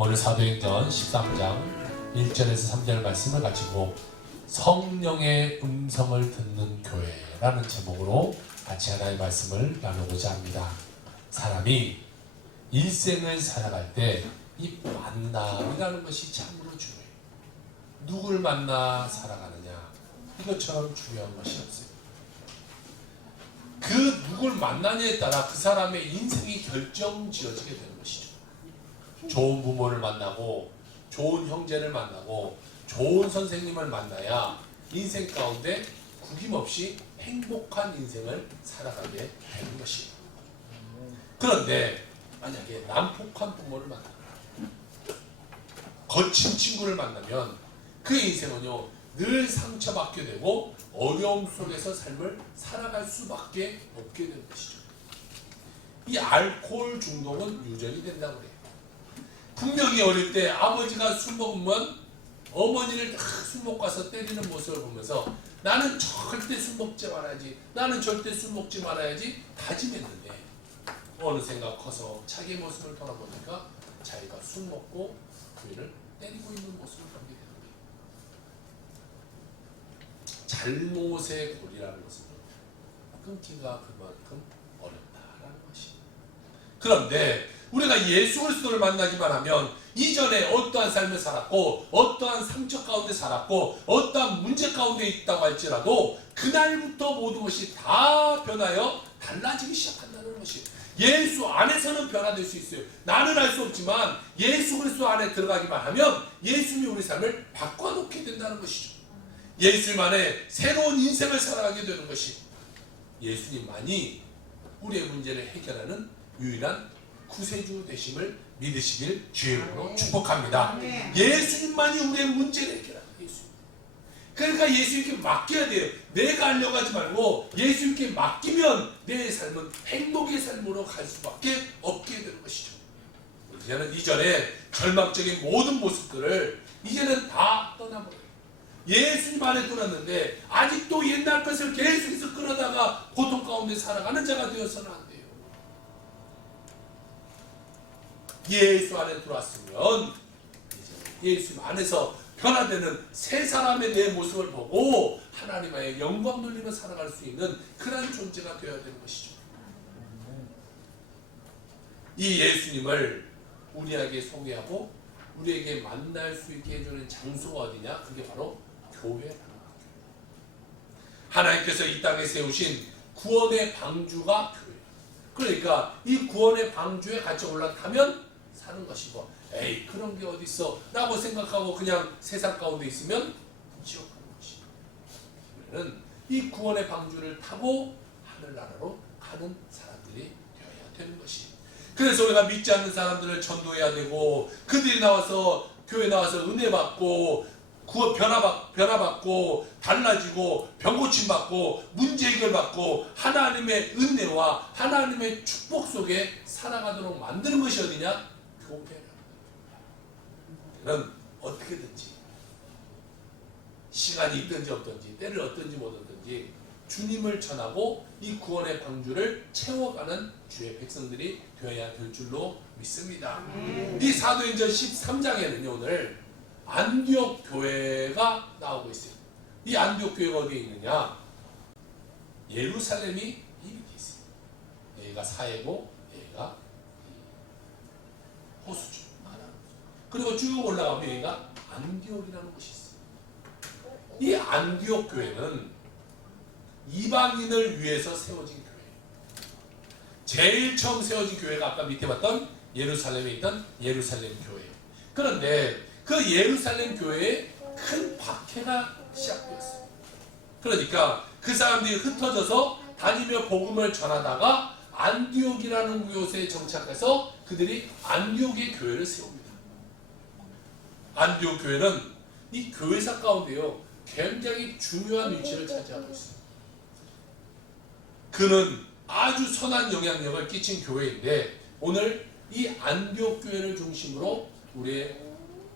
오늘 사도행전 13장 1절에서 3절 말씀을 가지고 성령의 음성을 듣는 교회라는 제목으로 같이 하나의 말씀을 나누고자 합니다. 사람이 일생을 살아갈 때 이 만남이라는 것이 참으로 중요해요. 누굴 만나 살아가느냐, 이것처럼 중요한 것이 없어요. 그 누굴 만나냐에 따라 그 사람의 인생이 결정지어지게 되는 것이죠. 좋은 부모를 만나고 좋은 형제를 만나고 좋은 선생님을 만나야 인생 가운데 구김없이 행복한 인생을 살아가게 되는 것이에요. 그런데 만약에 난폭한 부모를 만나거나 거친 친구를 만나면 그 인생은요 늘 상처받게 되고 어려움 속에서 삶을 살아갈 수밖에 없게 되는 것이죠. 이 알코올 중독은 유전이 된다고 그래요. 분명히 어릴 때 아버지가 술 먹으면 어머니를 다 술 먹고 가서 때리는 모습을 보면서 나는 절대 술 먹지 말아야지, 나는 절대 술 먹지 말아야지 다짐했는데 어느샌가 커서 자기의 모습을 돌아보니까 자기가 술 먹고 부인을 때리고 있는 모습을 보게 되는 거예요. 잘못의 고리라는 것은 끊기가 그만큼 어렵다라는 것입니다. 그런데 우리가 예수 그리스도를 만나기만 하면 이전에 어떠한 삶을 살았고 어떠한 상처 가운데 살았고 어떠한 문제 가운데 있다고 할지라도 그날부터 모든 것이 다 변하여 달라지기 시작한다는 것이에요. 예수 안에서는 변화될 수 있어요. 나는 알 수 없지만 예수 그리스도 안에 들어가기만 하면 예수님이 우리 삶을 바꿔놓게 된다는 것이죠. 예수님 안에 새로운 인생을 살아가게 되는 것이 예수님만이 우리의 문제를 해결하는 유일한 구세주 되심을 믿으시길 주님으로 축복합니다. 예수님만이 우리의 문제를 해결합니다. 예수님. 그러니까 예수님께 맡겨야 돼요. 내가 하려고 하지 말고 예수님께 맡기면 내 삶은 행복의 삶으로 갈 수밖에 없게 되는 것이죠. 이제는 이전에 절망적인 모든 모습들을 이제는 다 떠나버려요. 예수님 안에 들었는데 아직도 옛날 것을 계속해서 끌어다가 고통 가운데 살아가는 자가 되어서는 안 돼요. 예수 안에 들어왔으면 이제 예수 안에서 변화되는 새 사람의 내 모습을 보고 하나님의 영광 돌리며 살아갈 수 있는 그런 존재가 되어야 되는 것이죠. 이 예수님을 우리에게 소개하고 우리에게 만날 수 있게 해주는 장소가 어디냐? 그게 바로 교회라는 거예요. 하나님께서 이 땅에 세우신 구원의 방주가 교회예요. 그러니까 이 구원의 방주에 같이 올라타면 사는 것이고, 에이 그런 게 어디 있어 라고 생각하고 그냥 세상 가운데 있으면 지옥 가는 것이죠. 우리는 이 구원의 방주를 타고 하늘나라로 가는 사람들이 되어야 되는 것이에요. 그래서 우리가 믿지 않는 사람들을 전도해야 되고 그들이 나와서 교회 나와서 은혜 받고 구원 변화받고 달라지고 병고침 받고 문제 해결 받고 하나님의 은혜와 하나님의 축복 속에 살아가도록 만드는 것이 어디냐? 교회는 어떻게든지 시간이 있든지 없든지 때를 얻든지 못 얻든지 주님을 전하고 이 구원의 방주를 채워가는 주의 백성들이 되어야 될 줄로 믿습니다. 이 사도행전 13장에는요 오늘 안디옥 교회가 나오고 있어요. 이 안디옥 교회가 어디에 있느냐? 예루살렘이 이렇게 있어요. 여기가 사해고 여기가 호수죠. 그리고 쭉 올라가면 여기가 안디옥이라는 곳이 있어요. 이 안디옥 교회는 이방인을 위해서 세워진 교회예요. 제일 처음 세워진 교회가 아까 밑에 봤던 예루살렘에 있던 예루살렘 교회예요. 그런데 그 예루살렘 교회에 큰 박해가 시작되었어요. 그러니까 그 사람들이 흩어져서 다니며 복음을 전하다가 안디옥이라는 곳에 정착해서 그들이 안디옥의 교회를 세웁니다. 안디옥 교회는 이 교회사 가운데요 굉장히 중요한 위치를 차지하고 있어요. 그는 아주 선한 영향력을 끼친 교회인데 오늘 이 안디옥 교회를 중심으로 우리의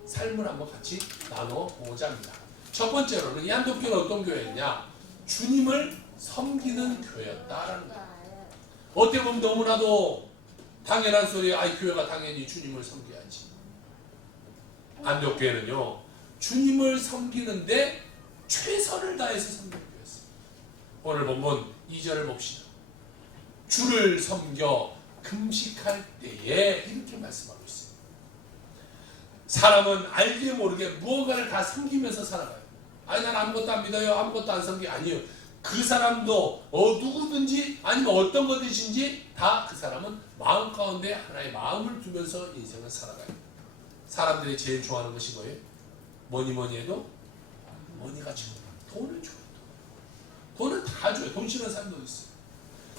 삶을 한번 같이 나눠보고자 합니다. 첫 번째로는 이 안디옥 교회는 어떤 교회였냐? 주님을 섬기는 교회였다라는 거예요. 어떻게 보면 너무나도 당연한 소리에 교회가 당연히 주님을 섬겨야지. 안디옥 교회는요 주님을 섬기는데 최선을 다해서 섬기는 교회였어요. 오늘 본문 2절을 봅시다. 주를 섬겨 금식할 때에 이렇게 말씀하고 있어요. 사람은 알게 모르게 무언가를 다 섬기면서 살아가요. 아니 난 아무것도 안 믿어요. 아무것도 안 섬기. 아니에요. 그 사람도 누구든지 아니면 어떤 것이든지 다 그 사람은 마음 가운데 하나의 마음을 두면서 인생을 살아가요. 사람들이 제일 좋아하는 것이 뭐예요? 뭐니 해도 머니가 최고다. 돈을 줘요. 돈은 다 줘요. 돈 싫어하는 사람도 있어요.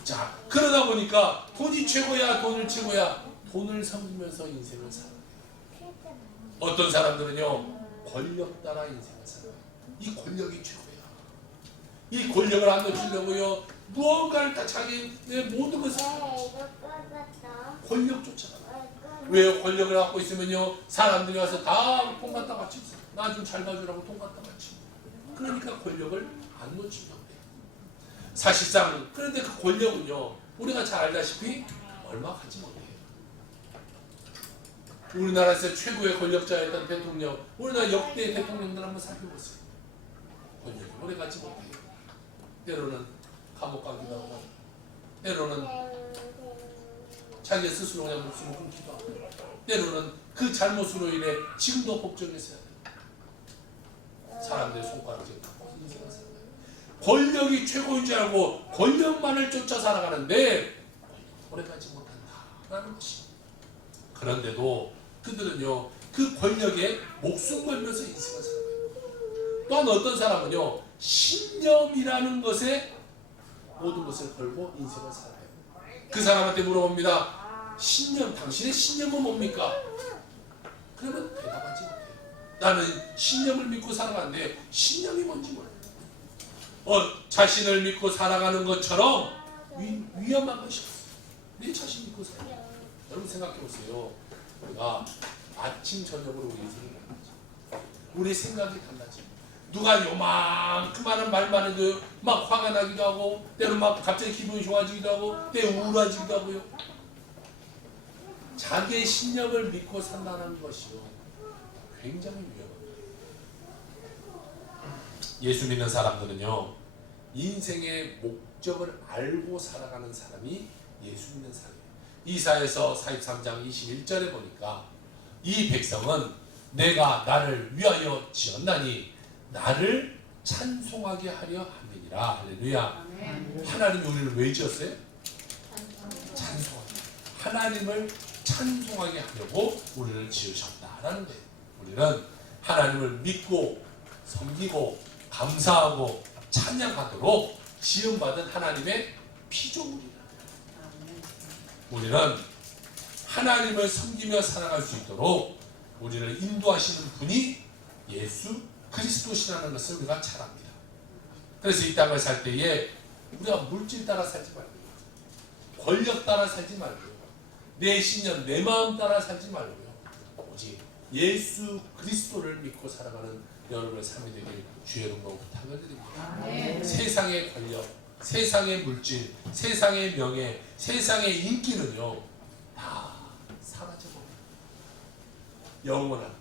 자, 그러다 보니까 돈이 최고야, 돈을 최고야. 돈을 섬기면서 인생을 살아요. 어떤 사람들은요 권력 따라 인생을 살아요. 이 권력이 최고야. 이 권력을 안 놓치려고요 무언가를 다 자기의 모든 것을 권력 쫓아가요. 왜? 권력을 갖고 있으면요 사람들이 와서 다 돈 갖다 바치 나 좀 잘 봐주라고 돈 갖다 바치. 그러니까 권력을 안 놓친다고 해요. 사실상 그런데 그 권력은요 우리가 잘 알다시피 얼마 가지 못해요. 우리나라에서 최고의 권력자였던 대통령, 우리나라 역대 대통령들 한번 살펴보세요. 권력이 오래 가지 못해요. 때로는 감옥 가기도 하고, 때로는 자기 스스로 그냥 목숨을 끊기도 하고, 때로는 그 잘못으로 인해 지금도 법정에 서야 돼요. 사람들의 손가락질 갖고 인생을 살아가요. 권력이 최고인 줄 알고 권력만을 쫓아 살아가는데 오래 가지 못한다라는 것이. 그런데도 그들은요 그 권력에 목숨 걸면서 인생을 살아가요. 또한 어떤 사람은요 신념이라는 것에 모든 것을 걸고 인생을 살아요. 그 사람한테 물어봅니다. 신념, 당신의 신념은 뭡니까? 그러면 대답하지 못해요. 나는 신념을 믿고 살아가는데 신념이 뭔지 몰라요. 자신을 믿고 살아가는 것처럼 위험한 것이 없어요. 내 자신 믿고 살아요. 여러분 생각해 보세요. 우리가 아침 저녁으로 우리 인생이 달라져. 우리 생각이 달라져. 누가 요만큼만한 말만 해도 막 화가 나기도 하고, 때로 막 갑자기 기분이 좋아지기도 하고, 때로 우울해지기도 하고요. 자기의 신념을 믿고 산다는 것이요 굉장히 위험합니다. 예수 믿는 사람들은요 인생의 목적을 알고 살아가는 사람이 예수 믿는 사람이에요. 이사야서 43장 21절에 보니까 이 백성은 내가 나를 위하여 지었나니 나를 찬송하게 하려 함이니라. 할렐루야. 하나님이 우리를 왜 지었어요? 찬송하게. 하나님을 찬송하게 하려고 우리를 지으셨다라는 거예요. 우리는 하나님을 믿고 섬기고 감사하고 찬양하도록 지음받은 하나님의 피조물이라. 우리는 하나님을 섬기며 살아갈 수 있도록 우리를 인도하시는 분이 예수 그리스도시라는 것을 우리가 잘 압니다. 그래서 이 땅을 살 때에 우리가 물질 따라 살지 말고요. 권력 따라 살지 말고요. 내 신념, 내 마음 따라 살지 말고요. 오직 예수 그리스도를 믿고 살아가는 여러분의 삶이 되길 주의 이름으로 부탁을 드립니다. 세상의 권력, 세상의 물질, 세상의 명예, 세상의 인기는요 다 사라져버립니다. 영원한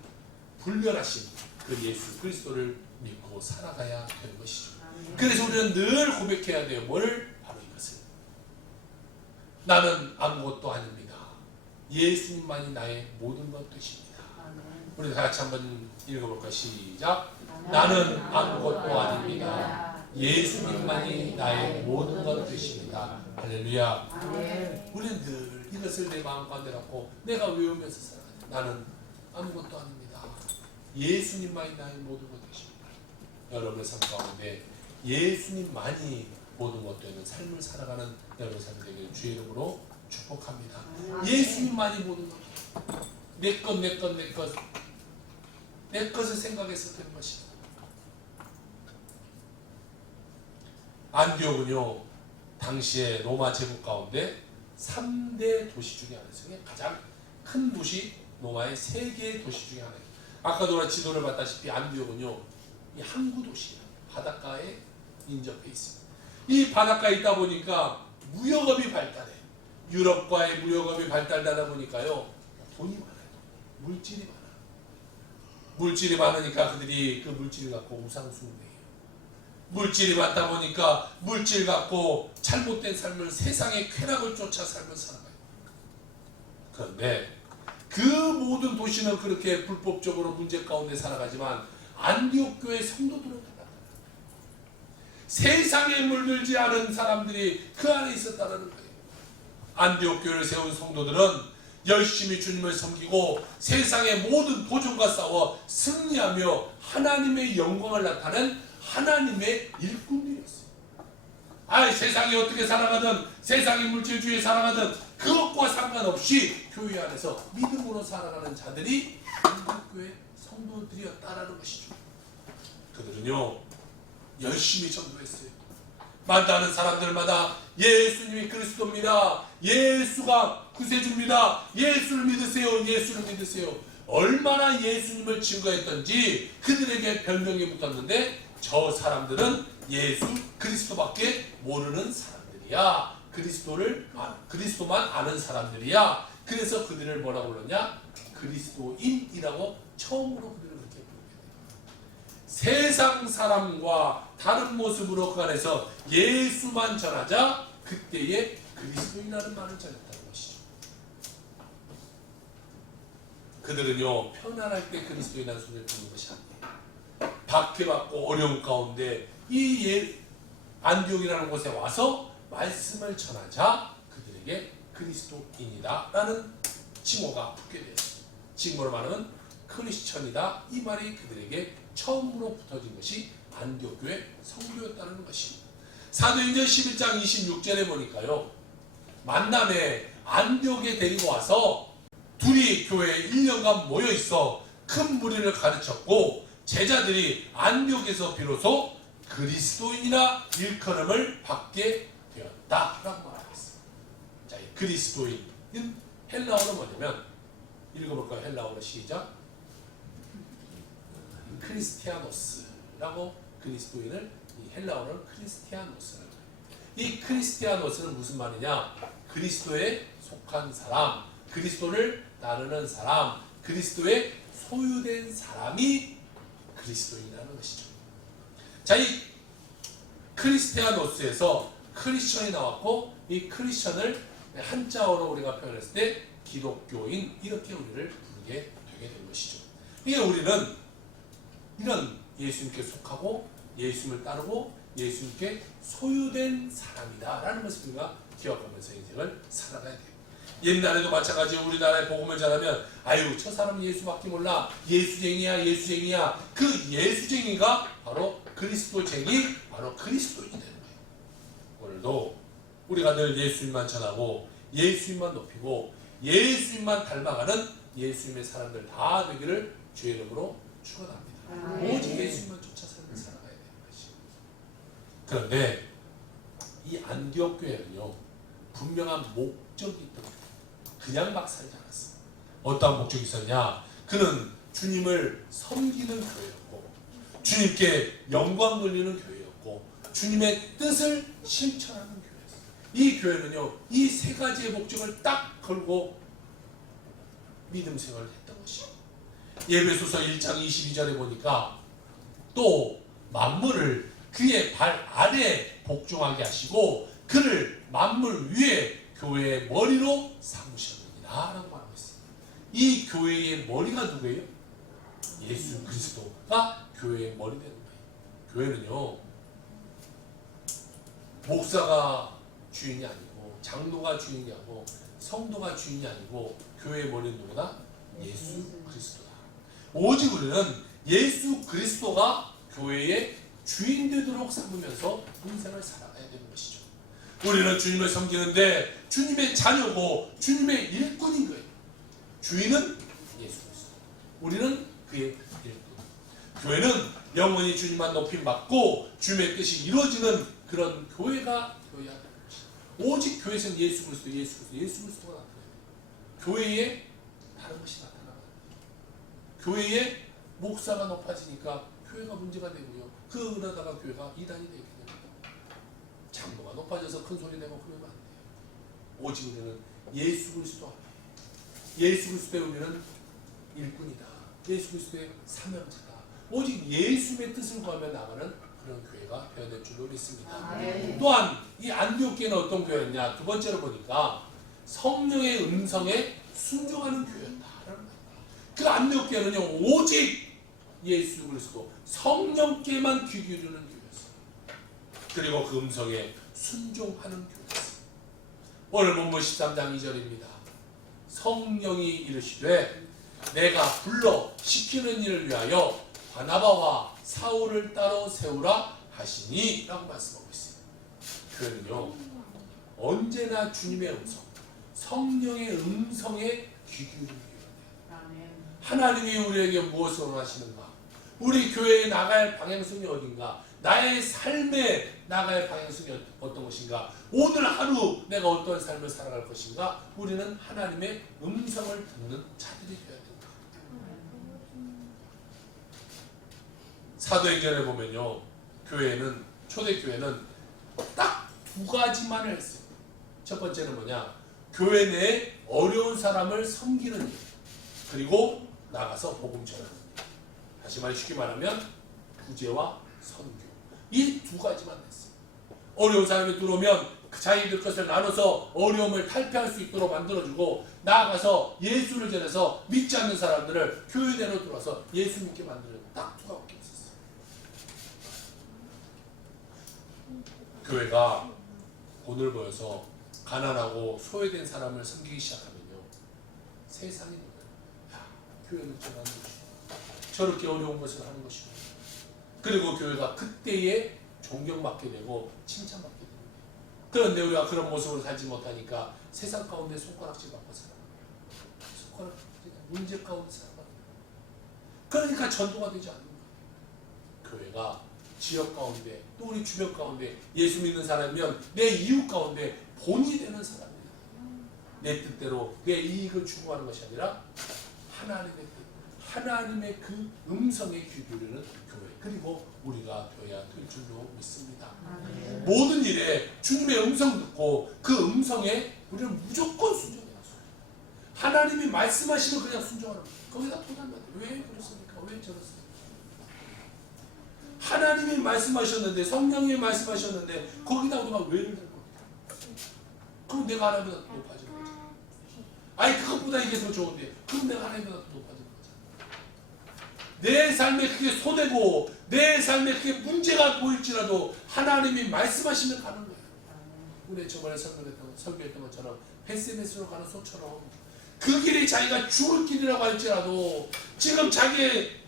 불멸하신 그 예수 그리스도를 믿고 살아가야 되는 것이죠. 그래서 우리는 늘 고백해야 돼요. 뭘? 바로 이것을. 나는 아무것도 아닙니다. 예수님만이 나의 모든 것 되십니다. 우리 다 같이 한번 읽어볼까요? 시작. 나는 아무것도 아닙니다. 예수님만이 나의 모든 것 되십니다. 할렐루야. 우리는 늘 이것을 내 마음 가운데 갖고 내가 외우면서 살아가요. 나는 아무것도 아닙니다. 예수님만이 나의 모든 것 되십니다. 여러분의 삶 가운데 예수님만이 모든 것 되는 삶을 살아가는 여러분의 삶이 되기를 주의 이름으로 축복합니다. 예수님만이 모든 것. 내 것, 내 것, 내 것. 내 것을 생각해서 되는 것이다. 안디옥은요 당시에 로마 제국 가운데 3대 도시 중에 하나였어요. 가장 큰 도시, 로마의 3개의 도시 중에 하나예요. 아까도 우리가 지도를 봤다시피 안디옥은요 이 항구 도시예요. 바닷가에 인접해 있습니다. 이 바닷가에 있다 보니까 무역업이 발달해. 유럽과의 무역업이 발달되다 보니까요 돈이 많아요. 물질이 많아요. 물질이 많으니까 그들이 그 물질 갖고 우상숭배해요. 물질이 많다 보니까 물질 갖고 잘못된 삶을, 세상의 쾌락을 쫓아 삶을 살아가요. 그런데 그 모든 도시는 그렇게 불법적으로 문제 가운데 살아가지만 안디옥 교회 성도들은 달랐다. 세상에 물들지 않은 사람들이 그 안에 있었다는 거예요. 안디옥 교회를 세운 성도들은 열심히 주님을 섬기고 세상의 모든 도전과 싸워 승리하며 하나님의 영광을 나타낸 하나님의 일꾼들이었어요. 세상이 어떻게 살아가든, 세상의 물질주의에 살아가든 그것과 상관없이 교회 안에서 믿음으로 살아가는 자들이 한국교회 성도들이었다라는 것이죠. 그들은요 열심히 전도했어요. 만나는 사람들마다 예수님이 그리스도입니다, 예수가 구세주입니다, 예수를 믿으세요, 예수를 믿으세요. 얼마나 예수님을 증거했던지 그들에게 별명이 붙었는데, 저 사람들은 예수 그리스도밖에 모르는 사람들이야, 그리스도만 아는 사람들이야. 그래서 그들을 뭐라고 불렀냐? 그리스도인이라고 처음으로 그들을 그렇게 부르게 돼요. 세상 사람과 다른 모습으로 그 안에서 예수만 전하자 그때에 그리스도인이라는 말을 전했다는 것이죠. 그들은요 편안할 때 그리스도인이라는 소리를 듣는 것이 아니에요. 박해받고 어려운 가운데 이 안디옥이라는 곳에 와서 말씀을 전하자 그들에게 그리스도인이다 라는 칭호가 붙게 되었습니다. 칭호로 말하면 크리스천이다, 이 말이 그들에게 처음으로 붙어진 것이 안디옥 교회 성도였다는 것입니다. 사도행전 11장 26절에 보니까요, 만남에 안디옥에 데리고 와서 둘이 교회에 1년간 모여있어 큰 무리를 가르쳤고, 제자들이 안디옥에서 비로소 그리스도인이라 일컬음을 받게 되었다라고 말하고 있습니다. 자, 이 그리스도인은 헬라어는 뭐냐면, 읽어볼까요? 헬라어로 시작. 크리스티아노스라고, 그리스도인을 헬라어는 크리스티아노스라고 해요. 이 크리스티아노스는 무슨 말이냐? 그리스도에 속한 사람, 그리스도를 따르는 사람, 그리스도에 소유된 사람이 그리스도인이라는 것이죠. 자, 이 크리스티아노스에서 크리스천이 나왔고, 이 크리스천을 한자어로 우리가 표현했을 때 기독교인, 이렇게 우리를 부르게 되게 된 것이죠. 이게 우리는 이런 예수님께 속하고 예수님을 따르고 예수님께 소유된 사람이다 라는 것을 우리가 기억하면서 인생을 살아가야 돼요. 옛날에도 마찬가지로 우리나라에 복음을 전하면 저 사람은 예수밖에 몰라, 예수쟁이야, 예수쟁이야. 그 예수쟁이가 바로 그리스도쟁이, 바로 그리스도인이 되는 거예요. 오늘도 우리가 늘 예수님만 전하고 예수님만 높이고 예수님만 닮아가는 예수님의 사람들 다 되기를 주의 이름으로 축원합니다. 오직 예수님만 쫓아 삶을 살아가야 되는 것이죠. 그런데 이 안디옥 교회는요 분명한 목적이 있던 거예요. 그냥 막 살지 않았어. 어떤 목적이 있었냐? 그는 주님을 섬기는 교회였고, 주님께 영광 돌리는 교회였고, 주님의 뜻을 실천하는 교회였어요. 이 교회는요 이 세 가지의 목적을 딱 걸고 믿음 생활을 했던 것이요. 예배소서 1장 22절에 보니까 또 만물을 그의 발 아래 복종하게 하시고 그를 만물 위에 교회의 머리로 삼으셨느니라 라고 말하고 있습니다. 이 교회의 머리가 누구예요? 예수 그리스도가 교회의 머리 되는 거예요. 교회는요 목사가 주인이 아니고, 장로가 주인이 아니고, 성도가 주인이 아니고, 교회의 머리는 누구다? 예수 그리스도다. 오직 우리는 예수 그리스도가 교회의 주인 되도록 삼으면서 인생을 살아가야 되는 것이죠. 우리는 주님을 섬기는데 주님의 자녀고 주님의 일꾼인 거예요. 주인은 예수 그리스도, 우리는 그의 일꾼. 교회는 영원히 주님만 높임받고 주님의 뜻이 이루어지는 그런 교회가 되어야 하는 것이죠. 오직 교회에서는 예수 그리스도, 예수 그리스도가 나타나요. 교회에 다른 것이 나타나요. 교회에 목사가 높아지니까 교회가 문제가 되고요. 그러다가 교회가 이단이 되게 됩니다. 장로가 높아져서 큰 소리 내고 그러면 안 돼요. 오직 우리는 예수 그리스도 안에, 예수 그리스도의 우리는 일꾼이다. 예수 그리스도의 사명자다. 오직 예수의 뜻을 구하며 나가는 그런 교회가 되어야 될 줄로 믿습니다. 또한 이 안디옥 교회는 어떤 교회였냐? 두 번째로 보니까 성령의 음성에 순종하는 교회였다라는 겁니다. 그 안디옥 교회는요, 오직 예수 그리스도 성령께만 귀 기울이는 교회였어요. 그리고 그 음성에 순종하는 교회였어요. 오늘 본문 13장 2절입니다. 성령이 이르시되 내가 불러 시키는 일을 위하여 바나바와 사울을 따로 세우라 하시니 라고 말씀하고 있어요. 교회는요, 언제나 주님의 음성, 성령의 음성에 귀 기울이는 교회예요. 하나님이 우리에게 무엇을 원하시는가? 우리 교회에 나갈 방향성이 어딘가? 나의 삶에 나갈 방향성이 어떤 것인가? 오늘 하루 내가 어떤 삶을 살아갈 것인가? 우리는 하나님의 음성을 듣는 자들이 되어야 된다. 사도행전에 보면요, 교회는, 초대교회는 딱 두 가지만을 했어요. 첫 번째는 뭐냐? 교회 내에 어려운 사람을 섬기는 일, 그리고 나가서 복음 전하는 일. 다시 말해 쉽게 말하면 구제와 선교. 이 두 가지만 했어요. 어려운 사람이 들어오면 그 자기들 것을 나눠서 어려움을 탈피할 수 있도록 만들어주고, 나아가서 예수를 전해서 믿지 않는 사람들을 교회 내로 들어와서 예수 믿게 만드는, 딱 두 가지밖에 없었어요. 교회가 본을 보여서 가난하고 소외된 사람을 섬기기 시작하면요, 세상이 뭐예요? 야, 교회는 저러는 것이고 저렇게 어려운 것을 하는 것이고, 그리고 교회가 그때에 존경받게 되고 칭찬받게 됩니다. 그런데 우리가 그런 모습으로 살지 못하니까 세상 가운데 손가락질 받고 살아갑니다. 손가락질, 문제 가운데 살아갑니다. 그러니까 전도가 되지 않는 거예요. 교회가 지역 가운데, 또 우리 주변 가운데 예수 믿는 사람이면 내 이웃 가운데 본이 되는 사람이에요. 내 뜻대로 내 이익을 추구하는 것이 아니라 하나님의 뜻, 하나님의 그 음성에 귀 기울이는 교회, 그리고 우리가 되어야 될 줄로 믿습니다. 모든 일에 주님의 음성 듣고 그 음성에 우리는 무조건 순종해야 돼요. 하나님이 말씀하시면 그냥 순종하는 거예요. 거기다 토달면 왜 그렇습니까? 왜 저렇습니까? 하나님이 말씀하셨는데, 성령이 말씀하셨는데 거기다 우리가 왜를 댈 겁니까? 그럼 내가 하나님보다 더 높아지는 거죠. 아니 그것보다 이게 더 좋은데, 그럼 내가 하나님보다 더 높아지는 거죠. 내 삶에 그게 손해고 내 삶에 그게 문제가 보일지라도 하나님이 말씀하시면 가는 거예요. 우리 저번에 설교했던 것처럼 베세메스로 가는 소처럼 그 길이 자기가 죽을 길이라고 할지라도, 지금 자기의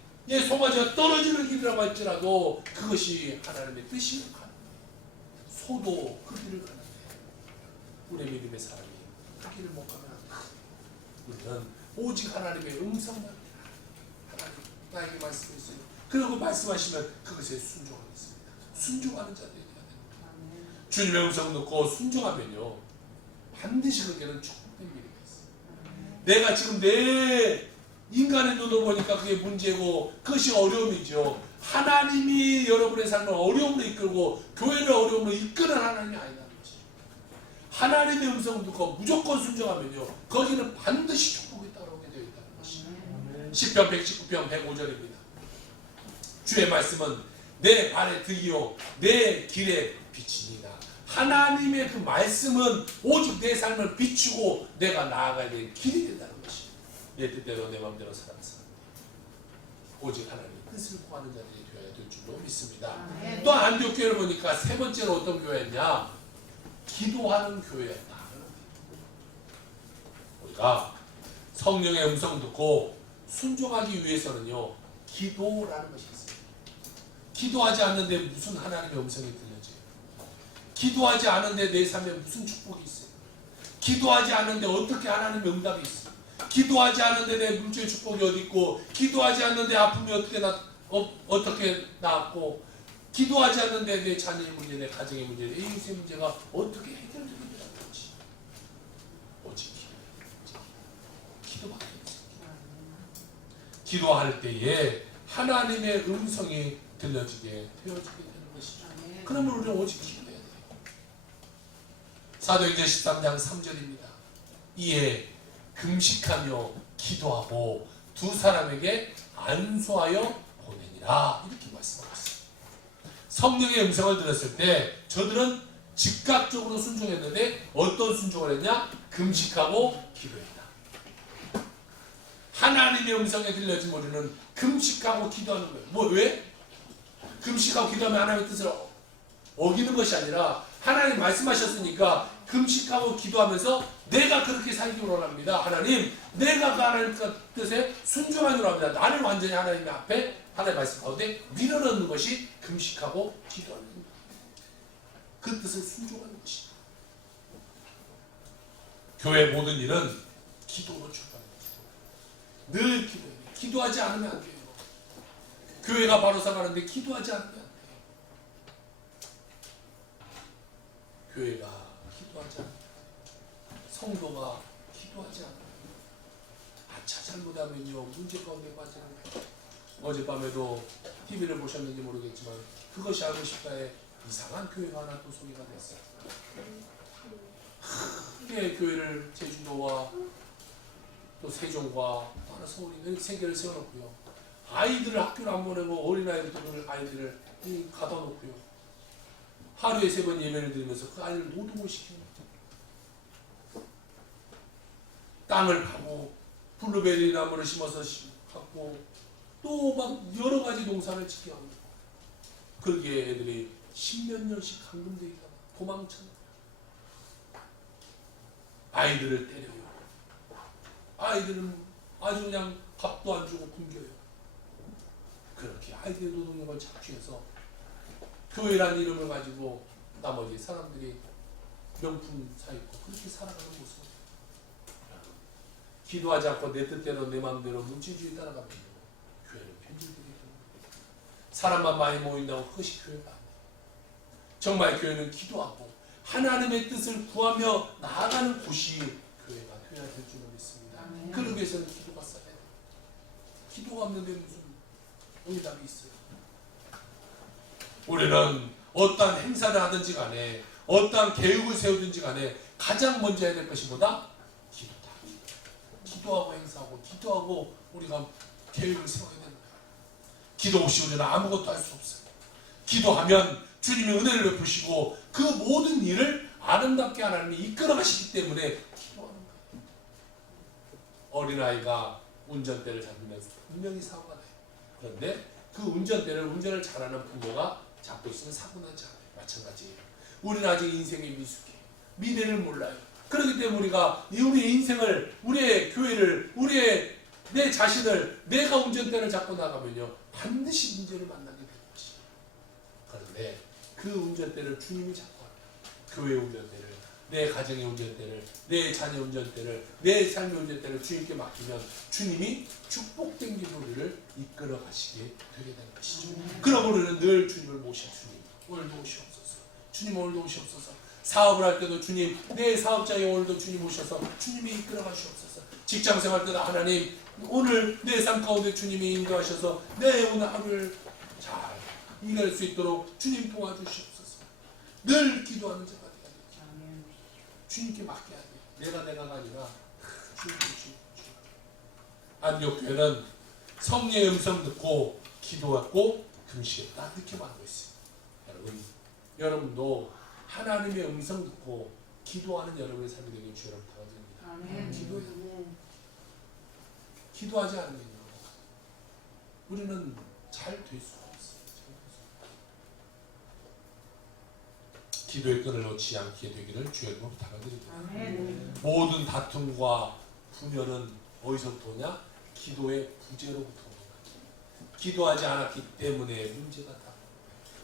송아지가 떨어지는 길이라고 할지라도 그것이 하나님의 뜻이면 가는 거예요. 소도 그 길을 가는데 우리 믿음의 사람이 그 길을 못 가면 안 돼요. 우리는 오직 하나님의 음성만, 하나님 나에게 말씀했어요. 그리고 말씀하시면 그것에 순종하겠습니다. 순종하는 자들이 되어야 됩니다. 주님의 음성 듣고 순종하면요, 반드시 그게는 축복된 일이 있어요. 내가 지금 내 인간의 눈으로 보니까 그게 문제고 그것이 어려움이죠. 하나님이 여러분의 삶을 어려움으로 이끌고 교회를 어려움으로 이끄는 하나님이 아니라는 것이죠. 하나님의 음성 듣고 무조건 순종하면요, 거기는 반드시 축복이 따라오게 되어 있다는 것이죠. 시편 119편 105절입니다. 주의 말씀은 내 발의 등이요 내 길의 빛이니라. 하나님의 그 말씀은 오직 내 삶을 비추고 내가 나아가야 될 길이 된다는 것이죠. 내 뜻대로 내 마음대로 사는 사람, 오직 하나님의 뜻을 구하는 자들이 되어야 될 줄로 믿습니다. 또 안디옥 교회를 보니까 세 번째로 어떤 교회였냐? 기도하는 교회였다. 우리가 성령의 음성 듣고 순종하기 위해서는요, 기도라는 것이 있어요. 기도하지 않는데 무슨 하나님의 음성이 들려져요? 기도하지 않는데 내 삶에 무슨 축복이 있어요? 기도하지 않는데 어떻게 하나님의 응답이 있어요? 기도하지 않는데 내 물질의 축복이 어디 있고, 기도하지 않는데 아픔이 어떻게 나았고, 기도하지 않는데 내 자녀의 문제, 내 가정의 문제, 내 이웃의 문제가 어떻게 해결되게 되는지, 오직 기도밖에 없어요. 기도할 때에 하나님의 음성이 들려지게 되어지게 되는 것이죠. 그러면 우리는 오직 기도해야 돼요. 사도행전 13장 3절입니다. 이에 금식하며 기도하고 두 사람에게 안수하여 보내니라 이렇게 말씀하고 있습니다. 성령의 음성을 들었을 때 저들은 즉각적으로 순종했는데 어떤 순종을 했냐? 금식하고 기도했다. 하나님의 음성에 들려진 우리는 금식하고 기도하는 거예요. 뭐 왜? 금식하고 기도하면 하나님의 뜻을 어기는 것이 아니라 하나님 말씀하셨으니까 금식하고 기도하면서 내가 그렇게 살기를 원합니다. 하나님, 내가 그 하나님 뜻에 순종하기를 원합니다. 나를 완전히 하나님 앞에 하나님 말씀 가운데 밀어넣는 것이 금식하고 기도하는 겁니다. 그 뜻을 순종하는 것이다. 교회 모든 일은 기도로 출발합니다. 늘 기도해요. 기도하지 않으면 안 돼요. 교회가 바로 서가는데 기도하지 않으면 안 돼요. 교회가 기도하지 않아요. 성도가 기도하지 않아요. 아차 잘못하면요 문제 가운데 빠지는 거예요. 어젯밤에도 TV를 보셨는지 모르겠지만 그것이 알고 싶다에 이상한 교회가 하나 또 소개가 됐어요. 크게 교회를 제주도와 또 세종과 또 하나 서울이 세 개를 세워놓고요. 아이들을 학교를 안 보내고 어린아이들 아이들을 가둬 놓고요. 하루에 3번 예배를 드리면서 그 아이를 노동을 시키는 거예요. 땅을 파고 블루베리 나무를 심어서 갖고 또 막 여러 가지 농사를 짓게 합니다. 그러기에 애들이 10몇 년씩 감금되어 있다가 도망쳐요. 아이들을 때려요. 아이들은 아주 그냥 밥도 안 주고 굶겨요. 그렇게 아이들의 노동력을 착취해서 교회라는 이름을 가지고 나머지 사람들이 명품 사입고 그렇게 살아가는 모습. 기도하지 않고 내 뜻대로 내 마음대로 문지주의 따라가면 교회는 편질되게 됩니다. 사람만 많이 모인다고 그것이 교회가 아니에요. 정말 교회는 기도하고 하나님의 뜻을 구하며 나아가는 곳이 교회가 되어야 될 줄로 믿습니다. 그러기 위해서는 기도가 써야 돼요. 기도가 없는데 무슨 응답이 있어요. 우리는 어떠한 행사를 하든지 간에 어떠한 계획을 세우든지 간에 가장 먼저 해야 될 것이 뭐다? 기도다. 기도하고 행사하고 기도하고 우리가 계획을 세워야 되는 거예요. 기도 없이 우리는 아무것도 할 수 없어요. 기도하면 주님이 은혜를 베푸시고 그 모든 일을 아름답게 하나님이 이끌어 가시기 때문에 기도하는 거예요. 어린아이가 운전대를 잡으면서 분명히 사고가 나요. 그런데 그 운전을 잘하는 부모가 잡고 있으면 사고 나지 않아요. 마찬가지예요. 우리는 아직 인생의 미숙해요. 미래를 몰라요. 그렇기 때문에 우리가 우리의 인생을, 우리의 교회를, 내 자신을 내가 운전대를 잡고 나가면요 반드시 문제를 만나게 되는 것이에요. 그런데 그 운전대를 주님이 잡고 합니다. 교회의 운전대를, 내 가정의 운전대를, 내 자녀의 운전대를, 내 삶의 운전대를 주님께 맡기면 주님이 축복된 길로 우리를 이끌어 가시게 되게 되는 것이죠. 그럼 우리는 늘 주님을 모셔. 주님 오늘도 오시옵소서. 주님 오늘도 오시옵소서. 사업을 할 때도 주님, 내 사업장에 오늘도 주님 오셔서 주님이 이끌어 가시옵소서. 직장 생활 때도 하나님 오늘 내 삶 가운데 주님이 인도하셔서 내 오늘 하루를 잘 이겨낼 수 있도록 주님 도와주시옵소서. 늘 기도하는 자가 되어야 돼요. 주님께 맡겨야 돼요. 내가가 아니라 주님께 주님. 안디옥 교회는 성령의 음성 듣고 기도했고 금식했다 이렇게 말하고 있어요. 여러분도 하나님의 음성 듣고 기도하는 여러분의 삶이 되길 주여 부탁드립니다. 기도해요. 기도하지 않으면요 우리는 잘 될 수가 없어요. 기도의 끈을 놓지 않게 되기를 주여 부탁드립니다. 모든 다툼과 분열은 어디서부터 오냐? 기도의 부재로부터 옵니다. 기도하지 않았기 때문에 문제가 다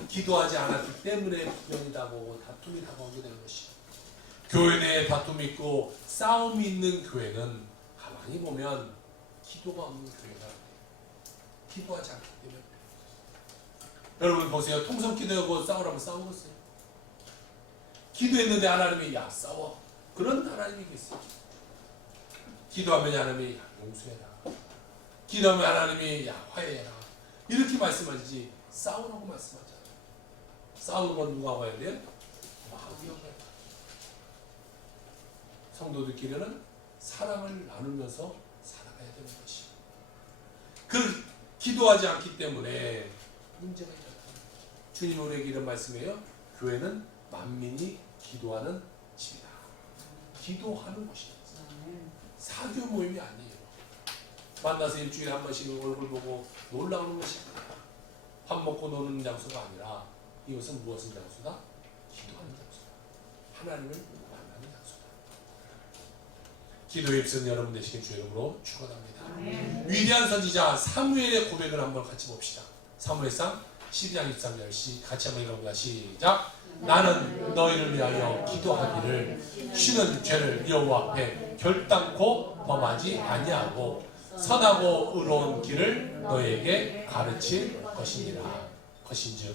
기도하지 않았기 때문에 분열이 다가오고 다툼이 다가오게 되는 것이죠. 교회 내에 다툼이 있고 싸움이 있는 교회는 가만히 보면 기도가 없는 교회가 돼요. 기도하지 않기 때문에. 여러분 보세요. 통성 기도하고 싸우라면 싸우겠어요? 기도했는데 하나님이 야 싸워. 그런 하나님이 있어요. 기도하면 하나님이 야 용서해라. 기도하면 하나님이 야 화해해라. 이렇게 말씀하시지 싸우라고 말씀하지 않아요. 싸우는 건 누가 와야 돼요? 마음이 와야 돼요. 성도들끼리는 사랑을 나누면서 살아가야 되는 것이. 그 기도하지 않기 때문에 문제가 있다. 주님 우리에게 이런 말씀이에요. 교회는 만민이 기도하는 집이다. 기도하는 곳이다. 사교 모임이 아니에요. 만나서 일주일에 한 번씩 얼굴 보고 놀라우는 것이 아니라, 밥 먹고 노는 장소가 아니라 이것은 무엇인 장소다? 기도하는 장소다. 하나님을 만나는 장소다. 기도에 입선 여러분 되시길 주의 이름으로 축원합니다. 위대한 선지자 사무엘의 고백을 한번 같이 봅시다. 사무엘상 12장 23절 같이 한번 읽어봅니다. 시작. 나는 너희를 위하여 기도하기를 쉬는 죄를 여호와 앞에 결단코 범하지 아니하고 선하고 의로운 길을 너희에게 가르칠 것인즉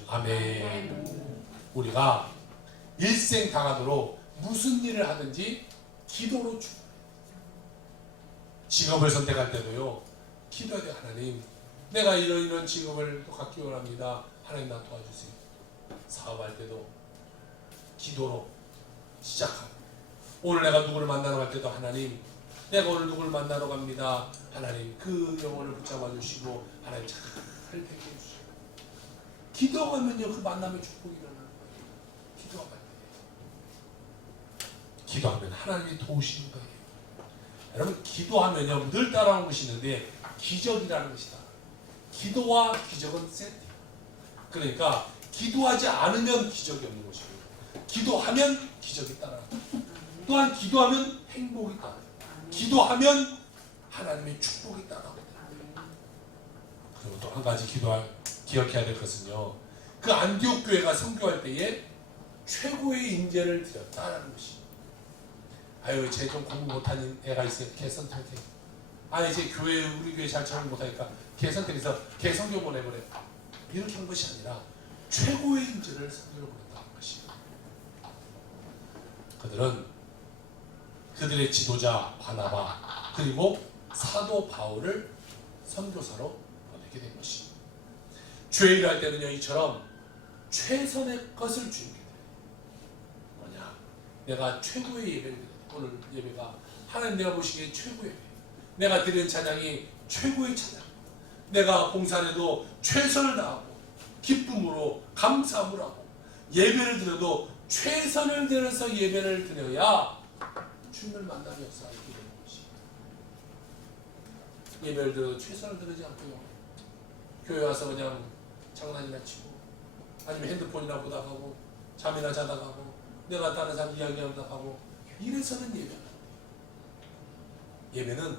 아멘. 우리가 일생 당하도록 무슨 일을 하든지 기도로 직업을 선택할 때도요, 기도해야 돼요. 하나님, 내가 이런 직업을 갖기 원합니다. 하나님 나 도와주세요. 사업할 때도 기도로 시작하고, 오늘 내가 누구를 만나러 갈 때도 하나님, 내가 오늘 누구를 만나러 갑니다. 하나님 그 영혼을 붙잡아 주시고 하나님 잘 되게 해주시고, 기도하면요 그 만남의 축복이 일어나는 거예요. 기도하면 기도하면 하나님이 도우시는 거예요. 여러분 기도하면요 늘 따라오는 것이 있는데 기적이라는 것이다. 기도와 기적은 세트. 그러니까 기도하지 않으면 기적이 없는 것이고, 기도하면 기적이 따라간다. 또한 기도하면 행복이 따라. 기도하면 하나님의 축복이 따라옵니다. 그리고 또 한 가지 기억해야 될 것은요, 그 안디옥 교회가 선교할 때에 최고의 인재를 드렸다라는 것이. 아유, 쟤 좀 공부 못하는 애가 있어요. 걔 선택해. 아니, 쟤 우리 교회 잘 적응 못하니까 걔 선택해서 걔 선교 보내버려. 이렇게 한 것이 아니라 최고의 인재를 선교로 보냈다는 것이. 그들은 그들의 지도자 바나바 그리고 사도 바울을 선교사로 보내게 된 것이. 죄를 할 때는요 이처럼 최선의 것을 주는 게 뭐냐? 내가 최고의 예배를 드려. 오늘 예배가 하나님 내가 보시기에 최고의 예배. 내가 드리는 찬양이 최고의 찬양. 내가 봉사에도 최선을 다하고 기쁨으로 감사함을 하고 예배를 드려도 최선을 들여서 예배를 드려야 주님을 만나는 역사가 있게 되는 것이. 예배를 들어도 최선을 들이지 않고요, 교회 와서 그냥 장난이나 치고 아니면 핸드폰이나 보다 가고 잠이나 자다 가고 내가 다른 사람 이야기한다 하고 이래서는 예배는 안 돼요. 예배는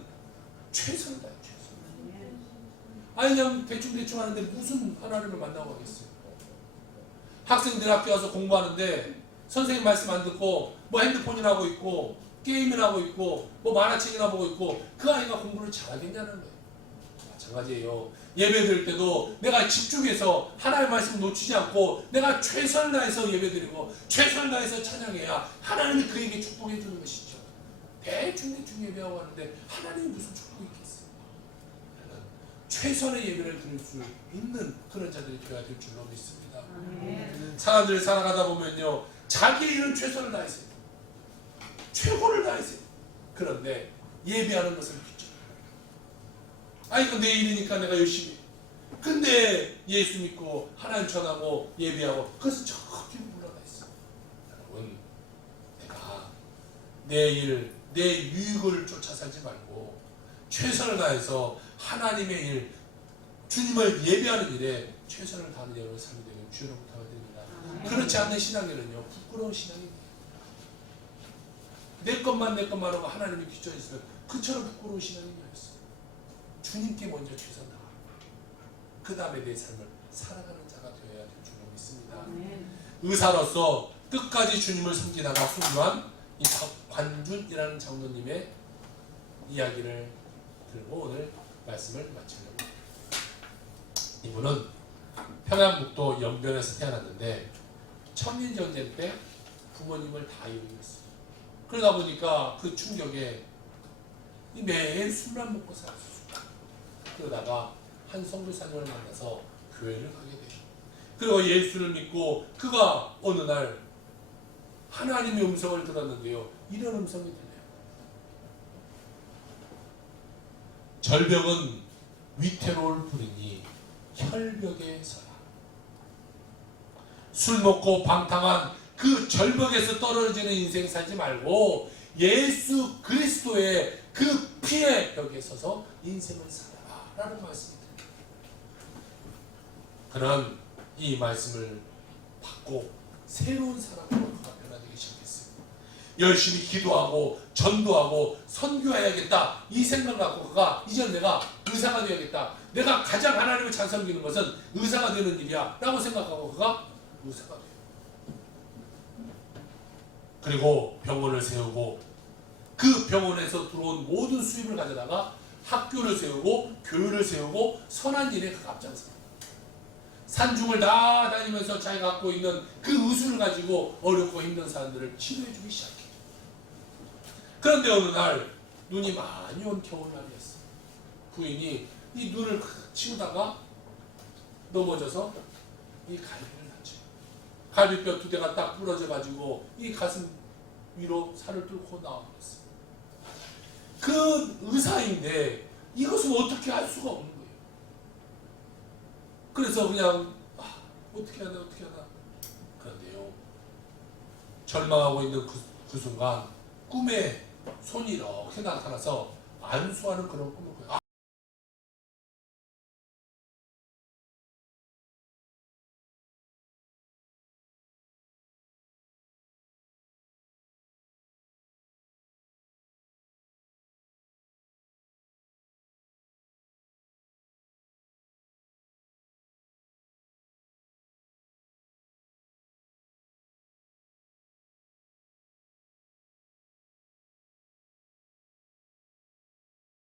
최선을 다해요. 최선. 아니 그냥 대충 하는데 무슨 하나님을 만나고 가겠어요. 학생들 학교 와서 공부하는데 선생님 말씀 안 듣고 뭐 핸드폰이나 하고 있고 게임이나 하고 있고 뭐 만화책이나 보고 있고 그 아이가 공부를 잘하겠냐는 거예요. 마찬가지예요. 예배 드릴 때도 내가 집중해서 하나님의 말씀 놓치지 않고 내가 최선을 다해서 예배 드리고 최선을 다해서 찬양해야 하나님이 그에게 축복해 주는 것이죠. 대충 예배하고 하는데 하나님이 무슨 축복이 있겠어요. 최선의 예배를 드릴 수 있는 그런 자들이 되어야 될 줄로 믿습니다. 사람들이 살아가다 보면요 자기 일은 최선을 다했어요. 최고를 다했어요. 그런데 예배하는 것을 귀찮아요. 아니 이거 내 일이니까 내가 열심히 해. 근데 예수 믿고 하나님 전하고 예배하고 그래서 저기 물러나 있어. 여러분, 내가 내 일, 내 유익을 쫓아 살지 말고 최선을 다해서 하나님의 일, 주님을 예배하는 일에 최선을 다하는 여러분 삶이 되는 주여로 부탁드립니다. 그렇지 않는 신앙에는요 부끄러운 신앙입니다. 내 것만 하고 하나님이 귀찮아 있으면 그처럼 부끄러운 신앙이 아니었어요. 주님께 먼저 최선 다하고 그 다음에 내 삶을 살아가는 자가 되어야 될 줄로 믿습니다. 의사로서 끝까지 주님을 섬기다가 순교한 이 박관준이라는 장로님의 이야기를 들고 오늘 말씀을 마치려고 합니다. 이분은 평양북도 연변에서 태어났는데 청일전쟁 때 부모님을 다 잃었어요. 그러다 보니까 그 충격에 매일 술만 먹고 살았어요. 그러다가 한 선교사님을 만나서 교회를 가게 돼요. 그리고 예수를 믿고 그가 어느 날 하나님의 음성을 들었는데요. 이런 음성이 들려요. 절벽은 위태로울 부리니 혈벽에 서라. 술 먹고 방탕한 그 절벽에서 떨어지는 인생 살지 말고 예수 그리스도의 그 피의 벽에 서서 인생을 살아라는 말씀입니다. 그런 이 말씀을 받고 새로운 사람으로 변화되기 시작했어요. 열심히 기도하고 전도하고 선교해야겠다 이 생각을 갖고 그가 이제 내가 의사가 되어야겠다. 내가 가장 하나님을 잘 섬기는 것은 의사가 되는 일이야 라고 생각하고 그가 의사가 돼요. 그리고 병원을 세우고 그 병원에서 들어온 모든 수입을 가져다가 학교를 세우고 교회를 세우고 선한 일에 그가 앞장섭니다. 산중을 다 다니면서 자기가 갖고 있는 그 의술을 가지고 어렵고 힘든 사람들을 치료해주기 시작해요. 그런데 어느 날 눈이 많이 온 겨울날이었어요. 부인이 이 눈을 치우다가 넘어져서 이 갈비를 다쳐요. 갈비뼈 2대가 딱 부러져 가지고 이 가슴 위로 살을 뚫고 나와버렸어요. 그 의사인데 이것을 어떻게 할 수가 없는 거예요. 그래서 그냥 어떻게 하나 그런데요, 절망하고 있는 그 순간 꿈에 손이 이렇게 나타나서 안수하는 그런 꿈을 꿔요.